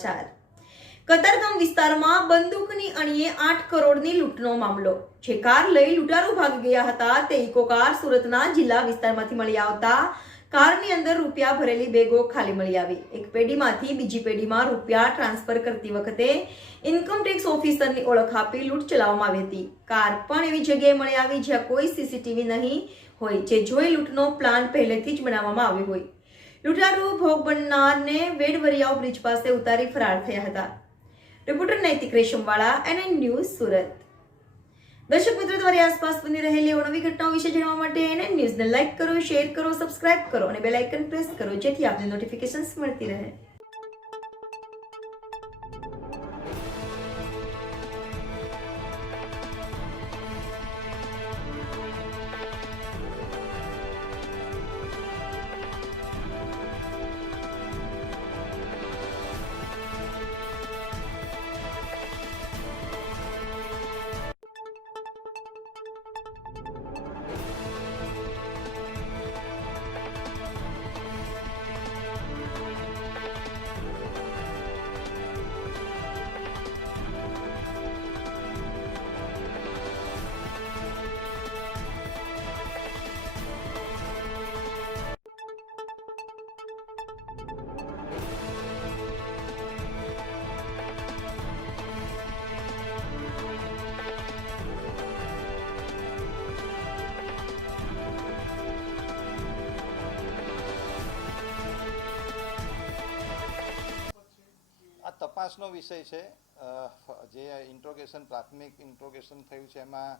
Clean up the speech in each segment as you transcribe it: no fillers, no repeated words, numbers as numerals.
સમાચાર કતારગામ વિસ્તારમાં બંદૂકની અણીએ 8 કરોડની લૂંટનો મામલો જે કાર લઈ લૂંટારો ભાગી ગયા હતા તે ઇકો કાર સુરતના જિલ્લા વિસ્તારમાંથી મળી આવતા કારની અંદર રૂપિયા ભરેલી બેગો ખાલી મળી આવી. એક પેઢીમાંથી બીજી પેઢીમાં રૂપિયા ટ્રાન્સફર કરતી વખતે ઇન્કમ ટેક્સ ઓફિસરની ઓળખ આપી લૂંટ ચલાવવામાં આવી હતી. કાર પણ એવી જગ્યાએ મળી આવી જ્યાં કોઈ સીસીટીવી નહીં હોય, જે જોઈ લૂંટનો પ્લાન પહેલેથી જ બનાવવામાં આવ્યો હોય. લૂંટારૂ ભોગ બનનારને વેડવરિયાઓ બ્રિજ પાસે ઉતારી ફરાર થયા હતા. રિપોર્ટર નૈતિક રેશમવાળા, NN ન્યૂઝ, સુરત. દર્શક મિત્રો, તમારી આસપાસ બની રહેલી નવી ઘટનાઓ વિશે જાણવા માટે NN ન્યૂઝને લાઇક કરો, શેર કરો, સબસ્ક્રાઇબ કરો અને બેલ આઇકન પ્રેસ કરો જેથી આપને નોટિફિકેશન્સ મળતી રહે. તપાસનો વિષય છે. જે ઇન્ટ્રોગેશન પ્રાથમિક ઇન્ટ્રોગેશન થયું છે એમાં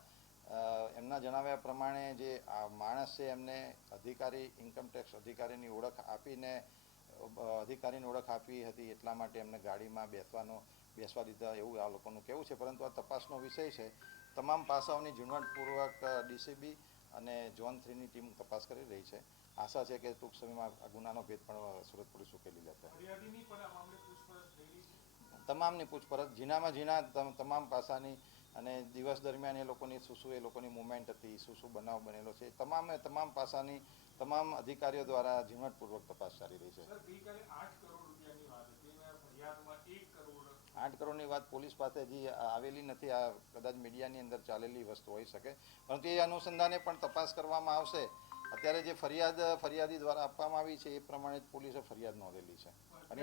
એમના જણાવ્યા પ્રમાણે જે આ માણસ છે એમને અધિકારી ઇન્કમટેક્સ અધિકારીની ઓળખ આપી હતી, એટલા માટે એમને ગાડીમાં બેસવા દીધા એવું આ લોકોનું કહેવું છે. પરંતુ આ તપાસનો વિષય છે. તમામ પાસાઓની ઝીણવટપૂર્વક DCB અને ઝોન 3ની ટીમ તપાસ કરી રહી છે. આશા છે કે ટૂંક સમયમાં આ ગુનાનો ભેદ પણ સુરત પોલીસ ઉકેલી લેશે. તમામની પૂછપરછ ઝીણામાં ઝીણા તમામ પાસાની અને દિવસ દરમિયાન એ લોકોની મુવમેન્ટ હતી, શું બનાવ બનેલો છે, તમામ પાસાની તમામ અધિકારીઓ દ્વારા ઝીણવટપૂર્વક તપાસ ચાલી રહી છે. 8 કરોડની વાત પોલીસ પાસે હજી આવેલી નથી. આ કદાચ મીડિયાની અંદર ચાલેલી વસ્તુ હોઈ શકે, પરંતુ એ અનુસંધાને પણ તપાસ કરવામાં આવશે. અત્યારે જે ફરિયાદી દ્વારા આપવામાં આવી છે એ પ્રમાણે જ પોલીસે ફરિયાદ નોંધેલી છે અને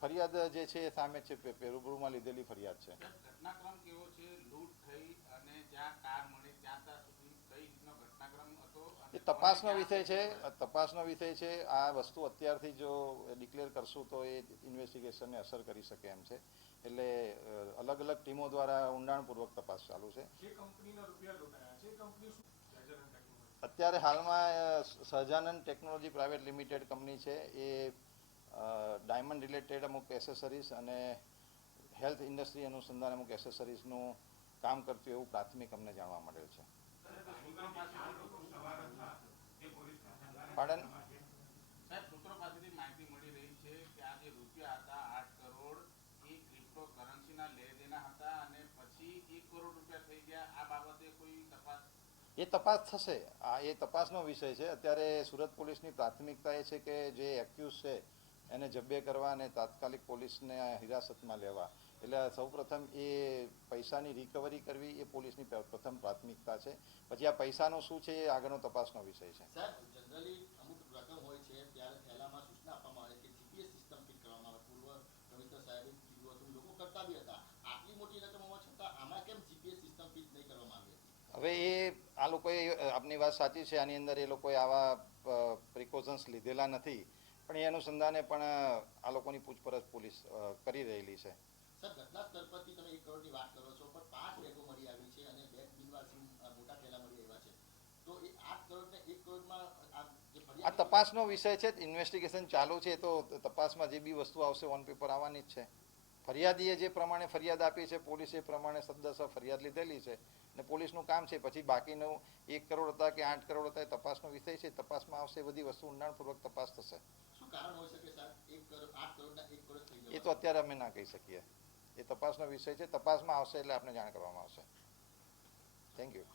ફરિયાદ જે છે એ સામે છે, રૂબરૂમાં લીધેલી ફરિયાદ છે. એ તપાસનો વિષય છે. આ વસ્તુ અત્યારથી જો ડિક્લેર કરશું તો એ ઇન્વેસ્ટિગેશનને અસર કરી શકે એમ છે. એટલે અલગ અલગ ટીમો દ્વારા ઊંડાણપૂર્વક તપાસ ચાલુ છે. અત્યારે હાલમાં Sahajanand technology private limited company છે. એ ડાયમંડ રિલેટેડ અમુક એસેસરીઝ અને હેલ્થ ઇન્ડસ્ટ્રી અનુસંધાન અમુક એસેસરીઝનું કામ કરતું એવું પ્રાથમિક અમને જાણવા મળેલ છે. પાડન સૂત્રો પાસેથી માહિતી મળી રહી છે કે આ જે રૂપિયા હતા 8 કરોડ એ ક્રિપ્ટોકરન્સીના લેદેના હતા અને પછી 1 કરોડ રૂપિયા થઈ ગયા. આ બાબતે કોઈ તપાસ? એ તપાસ થશે. એ તપાસનો વિષય છે. અત્યારે સુરત પોલીસની પ્રાથમિકતા એ છે કે જે એક્યુઝ છે એને જબ્બે કરવા અને તાત્કાલિક પોલીસને હિરાસતમાં લેવા. એટલે સૌપ્રથમ એ પૈસાની રિકવરી કરવી એ પોલીસની પ્રથમ પ્રાથમિકતા છે. પછી આ પૈસાનું શું છે એ આગળનો તપાસનો વિષય છે. જનરલી અમુક રકમ હોય છે ત્યારે પહેલામાં સૂચના આપવામાં આવે કે જીપીએસ સિસ્ટમ ફિટ કરવામાં આવે. પૂર્વ કમિશનર સાહેબે કીધું હતું, લોકો કરતા બી હતા. આટલી મોટી રકમ હોવા છતાં આમાં કેમ જીપીએસ સિસ્ટમ ફિટ નહીં કરવામાં આવી હતી? હવે આ લોકોએ આપની વાત સાચી છે. આની અંદર એ લોકોએ આવા પ્રિકોશન્સ લીધેલા નથી, પણ એ અનુસંધાને પણ આ લોકોની પૂછપરછ પોલીસ કરી રહેલી છે. સર, ઘટના સ્થળ પરથી તમે 1 કરોડની વાત કરો છો, પણ 5 બેગો મળી આવી છે અને બેગ બિનવારસી મોટા થેલા મળી આવ્યા છે. તો એ 8 કરોડ ને 1 કરોડમાં આ તપાસનો વિષય છે. ઇન્વેસ્ટિગેશન ચાલુ છે, તો તપાસમાં જે બી વસ્તુ આવશે ઓન પેપર આવવાની જ છે. ફરિયાદીએ જે પ્રમાણે ફરિયાદ આપી છે, પોલીસે એ પ્રમાણે સદસ્ય ફરિયાદ લીધેલી છે અને પોલીસનું કામ છે. પછી બાકીનું 1 કરોડ હતા કે 8 કરોડ હતા એ તપાસનો વિષય છે. તપાસમાં આવશે, બધી વસ્તુ ઊંડાણપૂર્વક તપાસ થશે. શું કારણ હોઈ શકે સર? 8 કરોડના 1 કરોડ થઈ ગયા એ તો અત્યારે અમે ના કહી શકીએ. એ તપાસનો વિષય છે. તપાસમાં આવશે એટલે આપને જાણ કરવામાં આવશે. Thank you.